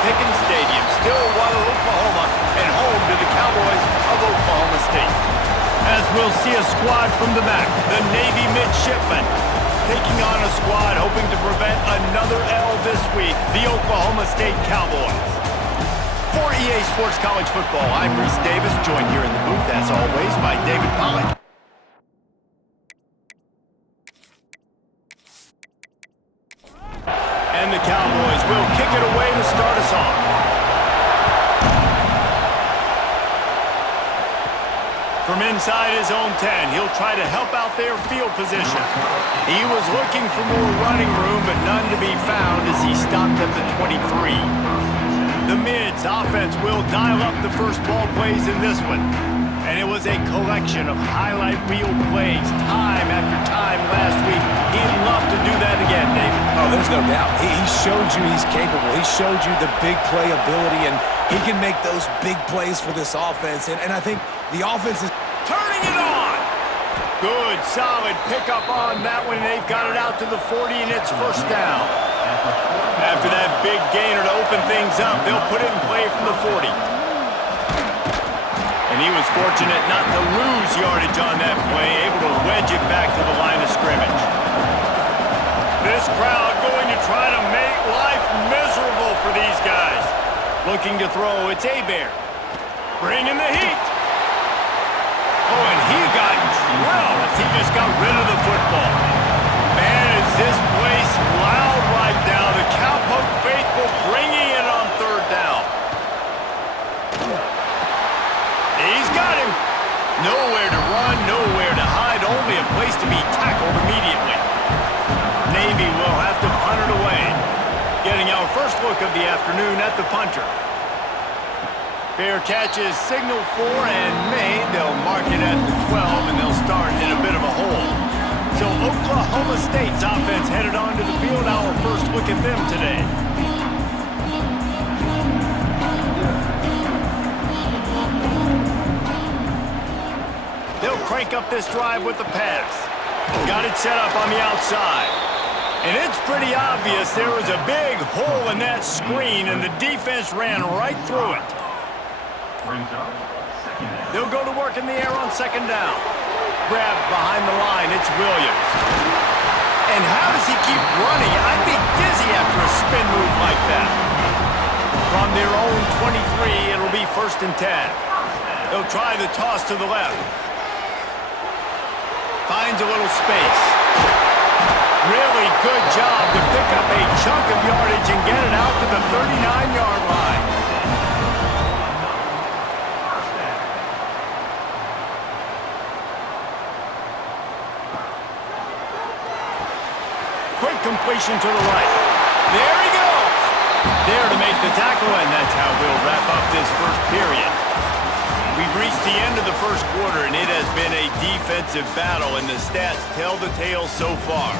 Pickens Stadium, Stillwater, Oklahoma, and home to the Cowboys of Oklahoma State. As we'll see a squad from the back, the Navy midshipmen taking on a squad hoping to prevent another L this week, the Oklahoma State Cowboys. For EA Sports College Football, I'm Reese Davis, joined here in the booth, as always, by David Pollack. And the Cowboys will kick it away to start us off. From inside his own 10, he'll try to help out their field position. He was looking for more running room, but none to be found as he stopped at the 23. The Mids offense will dial up the first ball plays in this one. And it was a collection of highlight reel plays time after time last week. He'd love to do that again, David. Oh, there's no doubt. He showed you he's capable. He showed you the big play ability, and he can make those big plays for this offense. And I think the offense is turning it on. Good, solid pickup on that one. They've got it out to the 40, and it's first down. After that big gainer to open things up, they'll put it in play from the 40. And he was fortunate not to lose yardage on that play, able to wedge it back to the line of scrimmage. This crowd going to try to make life miserable for these guys. Looking to throw, it's Hebert. Bringing the heat. Oh, and he got drilled as he just got rid of the football. Man, is this place loud right now. The Cowpoke faithful bringing it on third down. He's got him. Nowhere to run, nowhere to hide, only a place to be tackled immediately. Navy will have to punt it away. Getting our first look of the afternoon at the punter. Fair catch is signaled for and made. They'll mark it at the 12, and they'll start in a bit of a hole. So Oklahoma State's offense headed onto the field. Our first look at them today. They'll crank up this drive with the pass. Got it set up on the outside. And it's pretty obvious there was a big hole in that screen, and the defense ran right through it. They'll go to work in the air on second down. Grabbed behind the line, it's Williams. And how does he keep running? I'd be dizzy after a spin move like that. From their own 23, it'll be first and 10. They'll try the toss to the left. Finds a little space. Really good job to pick up a chunk of yardage and get it out to the 39-yard line. Quick completion to the right. There he goes. There to make the tackle, and that's how we'll wrap up this first period. We've reached the end of the first quarter, and it has been a defensive battle, and the stats tell the tale so far.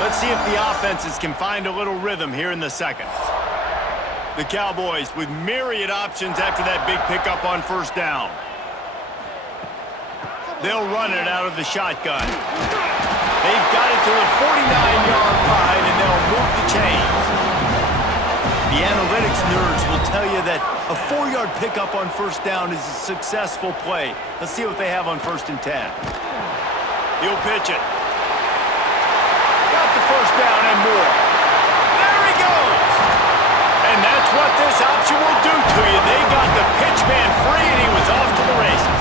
Let's see if the offenses can find a little rhythm here in the second. The Cowboys with myriad options after that big pickup on first down. They'll run it out of the shotgun. They've got it to the 49-yard line, and they'll move the chains. The analytics nerds will tell you that a 4-yard pickup on first down is a successful play. Let's see what they have on first and 10. He'll pitch it. Got the first down and more. There he goes. And that's what this option will do to you. They got the pitch man free, and he was off to the races.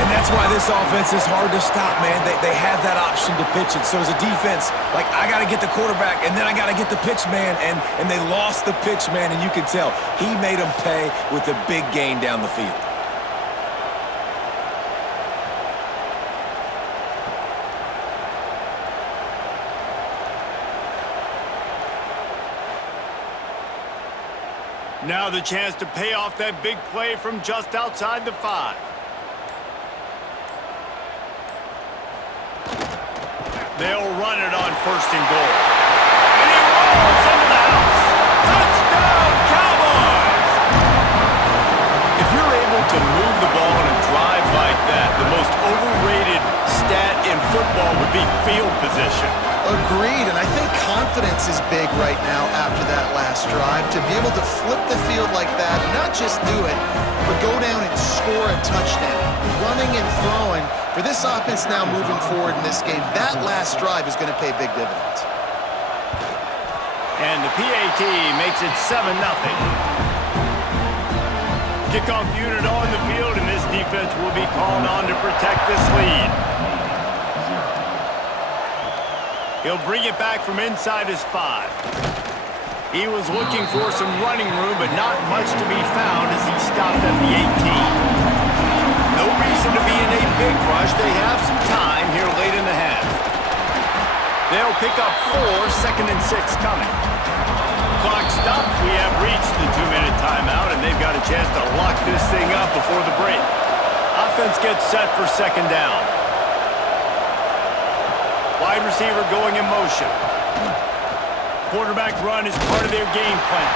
And that's why this offense is hard to stop, man. They have that option to pitch it. So as a defense, like, I got to get the quarterback, and then I got to get the pitch man, and they lost the pitch man, and you can tell. He made them pay with a big gain down the field. Now the chance to pay off that big play from just outside the 5. They'll run it on first and goal. And he rolls into the house. Touchdown, Cowboys! If you're able to move the ball in a drive like that, the most overrated stat in Agreed, and I think confidence is big right now after that last drive. To be able to flip the field like that, not just do it, but go down and score a touchdown. Running and throwing, for this offense now moving forward in this game, that last drive is going to pay big dividends. And the PAT makes it 7-0. Kickoff unit on the field, and this defense will be called on to protect this lead. He'll bring it back from inside his 5. He was looking for some running room, but not much to be found as he stopped at the 18. No reason to be in a big rush. They have some time here late in the half. They'll pick up 4, 2nd and 6 coming. Clock stopped. We have reached the 2-minute timeout, and they've got a chance to lock this thing up before the break. Offense gets set for 2nd down. Wide receiver going in motion. Quarterback run is part of their game plan.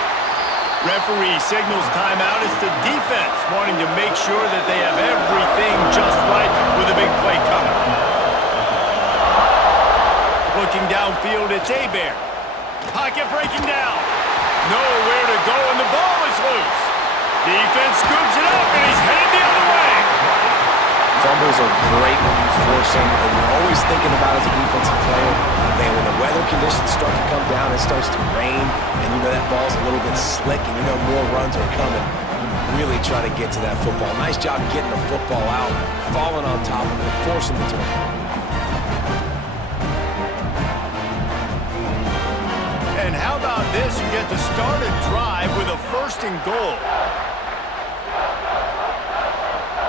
Referee signals timeout. It's the defense wanting to make sure that they have everything just right with a big play coming. Looking downfield, it's Hebert. Pocket breaking down. Nowhere to go, and the ball is loose. Defense scoops it up, and he's headed the other way. Fumbles are great when you force them, and you're always thinking about as a defensive player, man, when the weather conditions start to come down, it starts to rain, and you know that ball's a little bit slick, and you know more runs are coming. You really try to get to that football. Nice job getting the football out, falling on top of it, forcing the turnover. And how about this? You get to start a drive with a 1st and goal.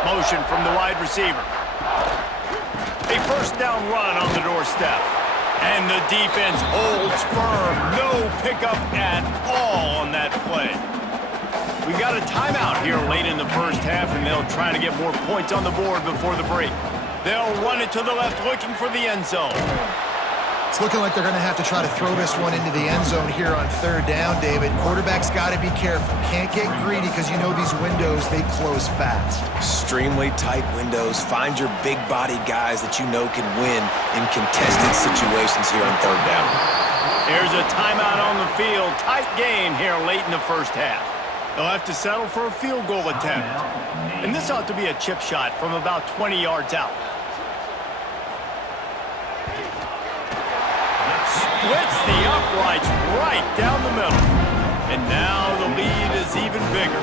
Motion from the wide receiver. A 1st down run on the doorstep. And the defense holds firm. No pickup at all on that play. We've got a timeout here late in the 1st half, and they'll try to get more points on the board before the break. They'll run it to the left, looking for the end zone. It's looking like they're going to have to try to throw this one into the end zone here on 3rd down, David. Quarterback's got to be careful. Can't get greedy because you know these windows, they close fast. Extremely tight windows. Find your big-bodied guys that you know can win in contested situations here on 3rd down. There's a timeout on the field. Tight game here late in the 1st half. They'll have to settle for a field goal attempt. And this ought to be a chip shot from about 20 yards out. Splits the uprights right down the middle. And now the lead is even bigger.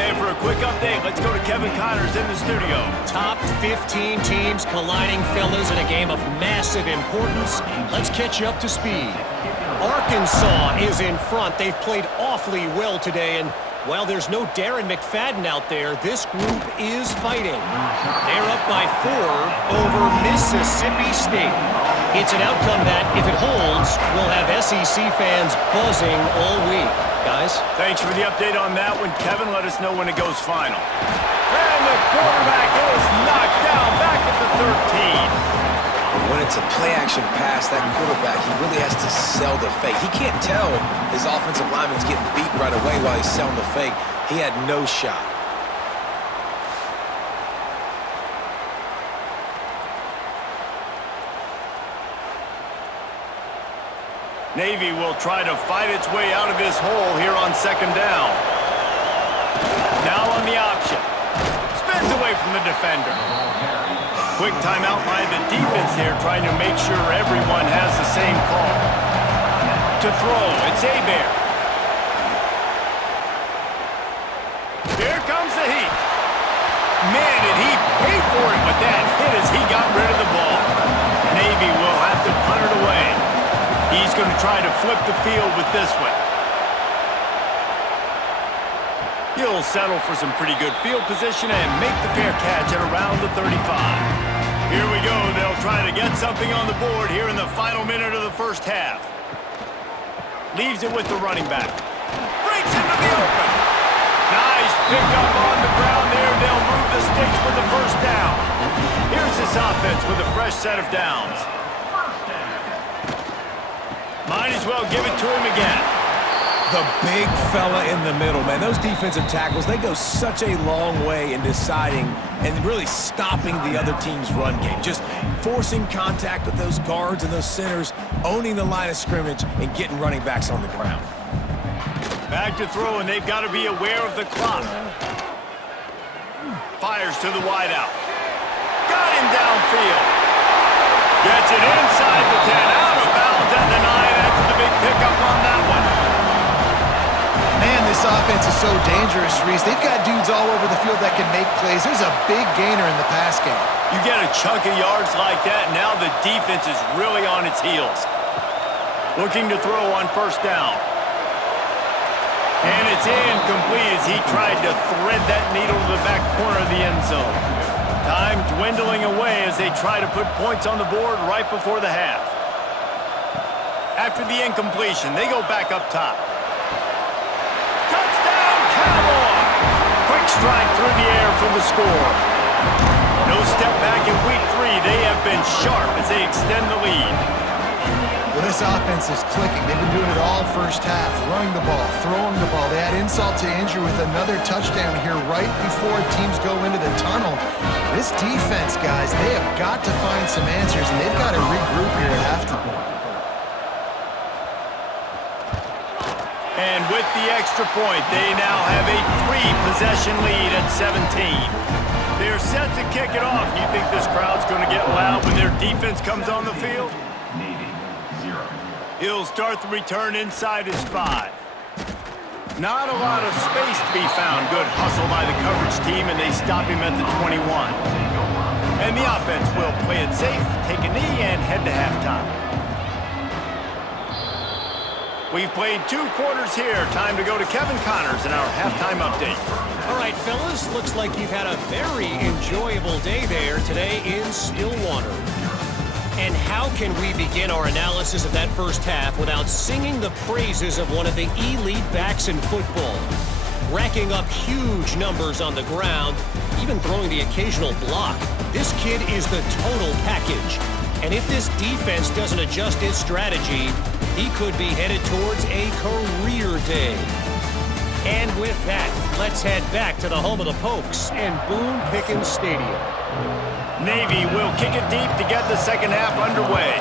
And for a quick update, let's go to Kevin Connors in the studio. Top 15 teams colliding, fellas, in a game of massive importance. Let's catch you up to speed. Arkansas is in front. They've played awfully well today, and while there's no Darren McFadden out there, this group is fighting. They're up by 4 over Mississippi State. It's an outcome that, if it holds, will have SEC fans buzzing all week. Guys? Thanks for the update on that one, Kevin. Let us know when it goes final. And the quarterback is knocked down back at the 13. When it's a play-action pass, that quarterback, he really has to sell the fake. He can't tell his offensive lineman's getting beat right away while he's selling the fake. He had no shot. Navy will try to fight its way out of this hole here on 2nd down. Now on the option. Spins away from the defender. Quick timeout by the defense here, trying to make sure everyone has the same call. To throw, it's Hebert. Here comes the heat. Man, did he pay for it with that hit as he got rid of the ball. Navy will have to punt it away. He's going to try to flip the field with this one. He'll settle for some pretty good field position and make the fair catch at around the 35. Here we go. They'll try to get something on the board here in the final minute of the 1st half. Leaves it with the running back. Breaks into the open. Nice pickup on the ground there. They'll move the sticks for the 1st down. Here's this offense with a fresh set of downs. Might as well give it to him again. The big fella in the middle, man. Those defensive tackles, they go such a long way in deciding and really stopping the other team's run game. Just forcing contact with those guards and those centers. owning the line of scrimmage and getting running backs on the ground. Back to throw, and they've got to be aware of the clock. Fires to the wideout. Got him downfield. Gets it inside the 10, out of bounds at the 9 after the big pickup on that one. Man, this offense is so dangerous, Reese. They've got dudes all over the field that can make plays. There's a big gainer in the pass game. You get a chunk of yards like that, now the defense is really on its heels. Looking to throw on first down. And it's incomplete as he tried to thread that needle to the back corner of the end zone. Time dwindling away as they try to put points on the board right before the half. After the incompletion, they go back up top. Touchdown, Cowboys! Quick strike through the air for the score. No step back in week 3. They have been sharp as they extend the lead. Well, this offense is clicking. They've been doing it all first half, running the ball, throwing the ball. They had insult to injury with another touchdown here right before teams go into the tunnel. This defense, guys, they have got to find some answers, and they've got to regroup here at halftime. And with the extra point, they now have a 3-possession lead at 17. They're set to kick it off. You think this crowd's going to get loud when their defense comes on the field? He'll start the return inside his 5. Not a lot of space to be found. Good hustle by the coverage team, and they stop him at the 21. And the offense will play it safe, take a knee, and head to halftime. We've played 2 quarters here. Time to go to Kevin Connors in our halftime update. All right, fellas, looks like you've had a very enjoyable day there today in Stillwater. And how can we begin our analysis of that first half without singing the praises of one of the elite backs in football? Racking up huge numbers on the ground, even throwing the occasional block. This kid is the total package. And if this defense doesn't adjust its strategy, he could be headed towards a career day. And with that, let's head back to the home of the Pokes and Boone Pickens Stadium. Navy will kick it deep to get the second half underway.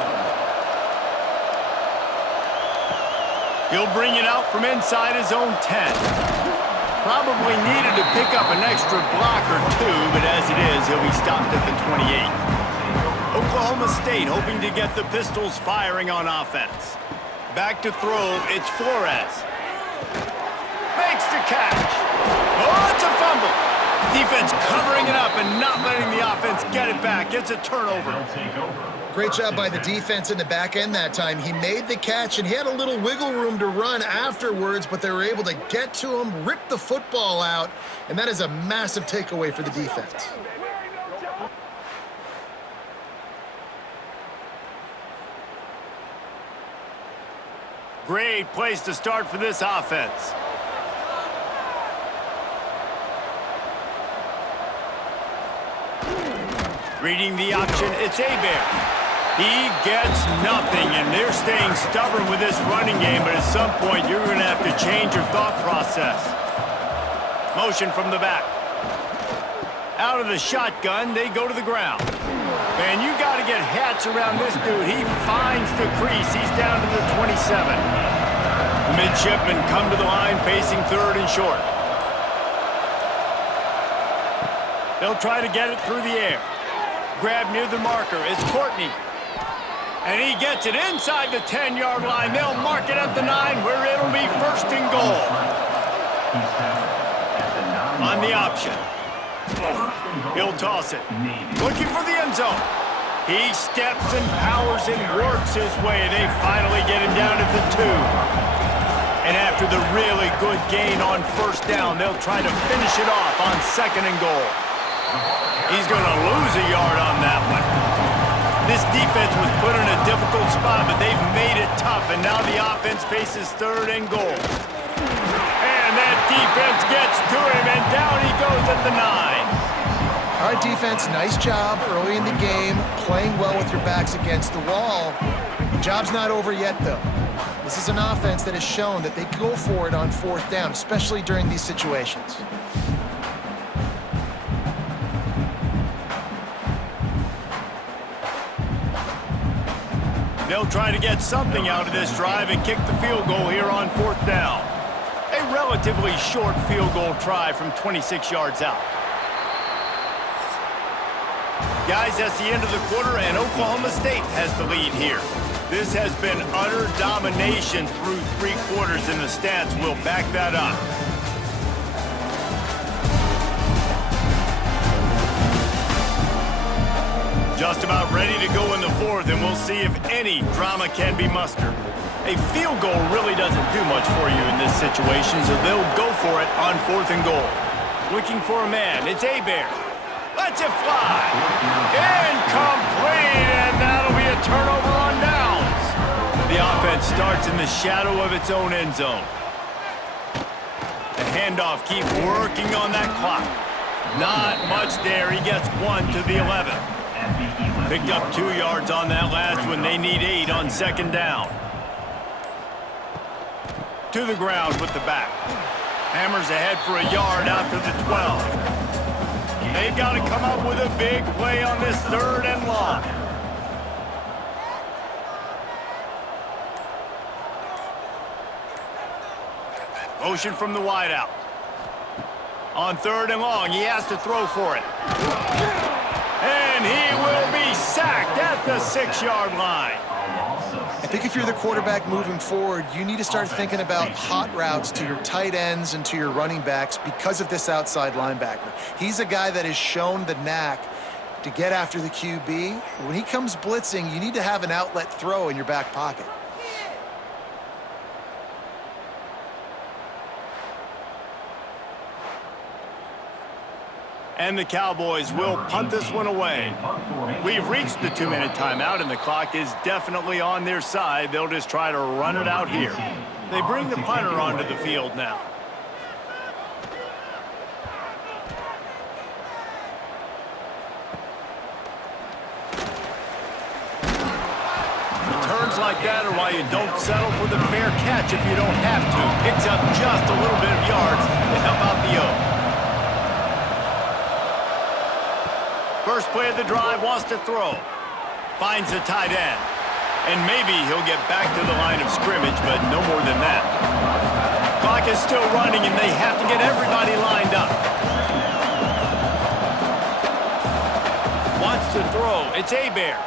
He'll bring it out from inside his own 10. Probably needed to pick up an extra block or 2, but as it is, he'll be stopped at the 28. Oklahoma State hoping to get the Pistols firing on offense. Back to throw, it's Flores. Makes the catch. Oh, it's a fumble. Defense covering it up and not letting the offense get it back. It's a turnover. Great job by the defense in the back end that time. He made the catch, and he had a little wiggle room to run afterwards, but they were able to get to him, rip the football out, and that is a massive takeaway for the defense. Great place to start for this offense. Reading the option, it's Hebert. He gets nothing, and they're staying stubborn with this running game, but at some point, you're going to have to change your thought process. Motion from the back. Out of the shotgun, they go to the ground. Man, you got to get hats around this dude. He finds the crease. He's down to the 27. The midshipmen come to the line facing 3rd and short. They'll try to get it through the air. Grab near the marker. It's Courtney. And he gets it inside the 10-yard line. They'll mark it at the 9 where it'll be 1st and goal. On the option. He'll toss it. Looking for the end zone. He steps and powers and works his way. They finally get him down at the 2. And after the really good gain on 1st down, they'll try to finish it off on 2nd and goal. He's going to lose a yard on that one. This defense was put in a difficult spot, but they've made it tough, and now the offense faces 3rd and goal. And that defense gets to him, and down he goes at the 9. All right, defense, nice job early in the game, playing well with your backs against the wall. The job's not over yet, though. This is an offense that has shown that they go for it on 4th down, especially during these situations. They'll try to get something out of this drive and kick the field goal here on 4th down. A relatively short field goal try from 26 yards out. Guys, that's the end of the quarter, and Oklahoma State has the lead here. This has been utter domination through 3 quarters, and the stats will back that up. Just about ready to go in the 4th, and we'll see if any drama can be mustered. A field goal really doesn't do much for you in this situation, so they'll go for it on 4th and goal. Looking for a man. It's Hebert. Lets it fly. Incomplete, and that'll be a turnover on downs. The offense starts in the shadow of its own end zone. The handoff, keep working on that clock. Not much there. He gets 1 to the 11. Picked up 2 yards on that last one. They need 8 on 2nd down. To the ground with the back. Hammers ahead for a yard out to the 12. They've got to come up with a big play on this 3rd and long. Motion from the wideout. On 3rd and long, he has to throw for it. And he will be sacked at the 6-yard line. I think if you're the quarterback moving forward, you need to start thinking about hot routes to your tight ends and to your running backs because of this outside linebacker. He's a guy that has shown the knack to get after the QB. When he comes blitzing, you need to have an outlet throw in your back pocket. And the Cowboys will punt this one away. We've reached the 2-minute timeout, and the clock is definitely on their side. They'll just try to run it out here. They bring the punter onto the field now. Returns like that are why you don't settle for the fair catch if you don't have to. Picks up just a little bit of yards to help out the O. First play of the drive, wants to throw. Finds the tight end. And maybe he'll get back to the line of scrimmage, but no more than that. Clock is still running, and they have to get everybody lined up. Wants to throw. It's Hebert.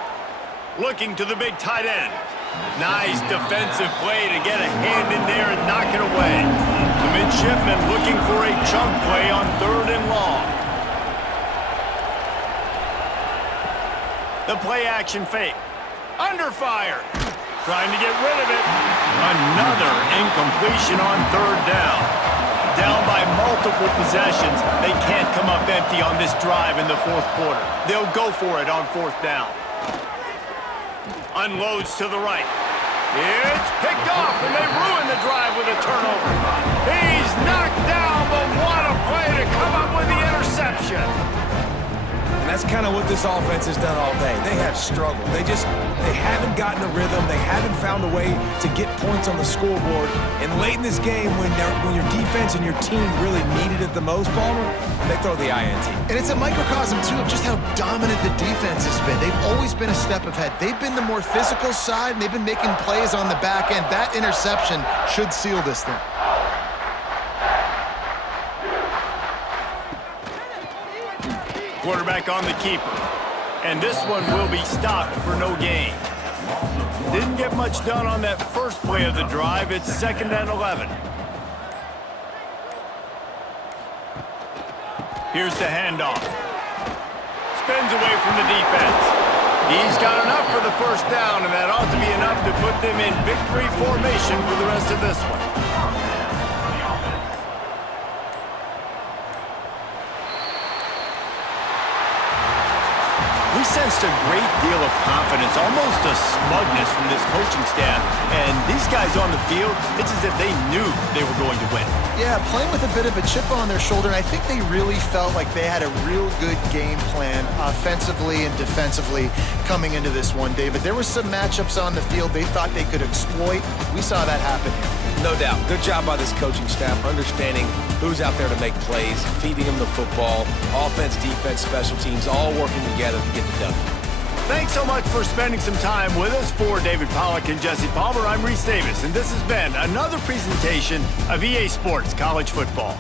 Looking to the big tight end. Nice defensive play to get a hand in there and knock it away. The midshipman looking for a chunk play on 3rd and long. The play-action fake. Under fire. Trying to get rid of it. Another incompletion on 3rd down. Down by multiple possessions. They can't come up empty on this drive in the 4th quarter. They'll go for it on 4th down. Unloads to the right. It's picked off, and they ruin the drive with a turnover. He's knocked down, but what a play to come up with the interception. And that's kind of what this offense has done all day. They have struggled. They haven't gotten a rhythm. They haven't found a way to get points on the scoreboard. And late in this game, when your defense and your team really needed it the most, Palmer, they throw the INT. And it's a microcosm, too, of just how dominant the defense has been. They've always been a step ahead. They've been the more physical side, and they've been making plays on the back end. That interception should seal this thing. Quarterback on the keeper. And this one will be stopped for no gain. Didn't get much done on that first play of the drive. It's 2nd and 11. Here's the handoff. Spins away from the defense. He's got enough for the 1st down, and that ought to be enough to put them in victory formation for the rest of this one. We sensed a great deal of confidence, almost a smugness from this coaching staff. And these guys on the field, it's as if they knew they were going to win. Yeah, playing with a bit of a chip on their shoulder, and I think they really felt like they had a real good game plan offensively and defensively coming into this one, David. There were some matchups on the field they thought they could exploit. We saw that happen here. No doubt. Good job by this coaching staff, understanding who's out there to make plays, feeding them the football, offense, defense, special teams, all working together to get the W. Thanks so much for spending some time with us. For David Pollack and Jesse Palmer, I'm Reese Davis, and this has been another presentation of EA Sports College Football.